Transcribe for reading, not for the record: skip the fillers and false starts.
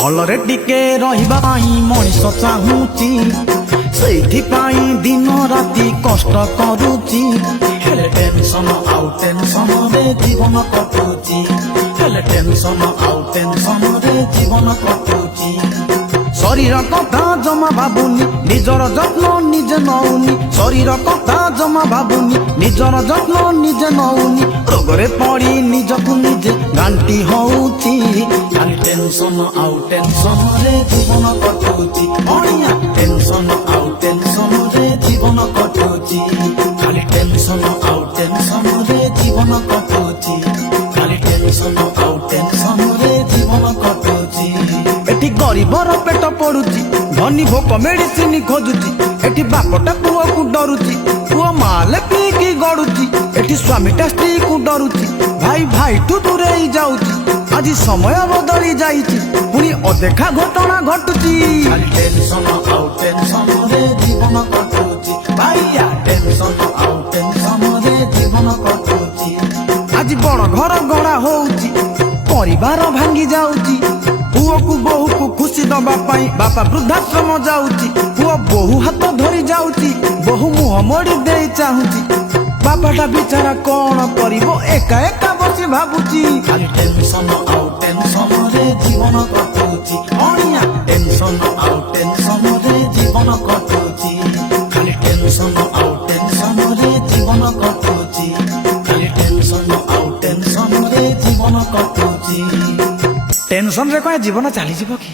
भलरे टिके रहिबा पाई मଣିଷ चाहूची ସେଇଥିପାଇଁ ଦିନ ରାତି କଷ୍ଟ କରୁଛି ହେଲେ ଟେନସନ ଆଉ ଟେନସନରେ ଜୀବନ କଟୁଛି ହେଲେ ଟେନସନ ଆଉ ଟେନସନରେ ଜୀବନ କଟୁଛି ଶରୀର କଥା ଜମା ଭାବୁନି ନିଜର ଯତ୍ନ ନିଜେ ନଉନି ଶରୀର କଥା ଜମା ଭାବୁନି ନିଜର ଯତ୍ନ ନିଜେ ନଉନି ରୋଗରେ ପଡି ନିଜକୁ ନିଜେ ଘାଣ୍ଟି ହଉଛି ଖାଲି ଟେନସନ ଆଉ ଟେନସନରେ ଜୀବନ କଟୁଛି ଅଣିଆ ଟେନସନ ଆଉ ଟେନସନରେ ଜୀବନ କଟୁଛି ଖାଲି ଟେନସନ ଆଉ ଟେନସନରେ ଜୀବନ କଟୁଛି ଖାଲି ଟେନସନ ଆଉ ଟେନସନରେ ଜୀବନ କଟୁଛି ଏଠି ଗରିବର ପେଟ ପଡୁଛି ଧନୀ ଭୋକ ମେଡିସିନ ଖୋଜୁଛି ଏଠି ବାପଟା ପୁଅକୁ ଡରୁଛି ପୁଅ ମାଲେ ପିଇକି ଗଡୁଛି ଏଠି ସ୍ୱାମୀଟା ସ୍ତ୍ରୀକୁ ଡରୁଛି ଭାଇ ଭାଇଠୁ ଦୂରେଇ ଯାଉଛି ଆଜି ସମୟ ବଦଳି ଯାଇଛି ପୁଣି ଅଦେଖା ଘଟଣା ଘଟୁଛି ଖାଲି ଟେନସନ ଆଉ ଟେନସନରେ ଜୀବନ କଟୁଛି ଭାଇଆ ଟେନସନ ଆଉ ଟେନସନରେ ଜୀବନ କଟୁଛି ଆଜି ବଡ ଘର ଗଢା ହଉଛି ପରିବାର ଭାଙ୍ଗି ଯାଉଛି ପୁଅକୁ ବୋହୂକୁ ଖୁସି ଦବା ପାଇଁ ବାପା ବୃଦ୍ଧାଶ୍ରମ ଯାଉଛି ପୁଅ ବୋହୂ ହାତ ଧରି ଯାଉଛି ବୋହୂ ମୁହଁ ମୋଡି ଦେଇ ଚାହୁଁଛି ବାପାଟା ବିଚାରା କଣ କରିବ ଏକା ଏକା ବସି ଭାବୁଛି ଖାଲି ଟେନସନ ଆଉ ଟେନସନରେ ଜୀବନ କଟୁଛି ଅଣିଆ ଟେନସନ ଆଉ ଟେନସନରେ ଜୀବନ କଟୁଛି ଖାଲି ଟେନସନ ଆଉ ଟେନସନରେ ଜୀବନ କଟୁଛି ଖାଲି ଟେନସନ ଆଉ ଟେନସନରେ ଜୀବନ କଟୁଛି टेंशन रे कह जीवन चली जीव कि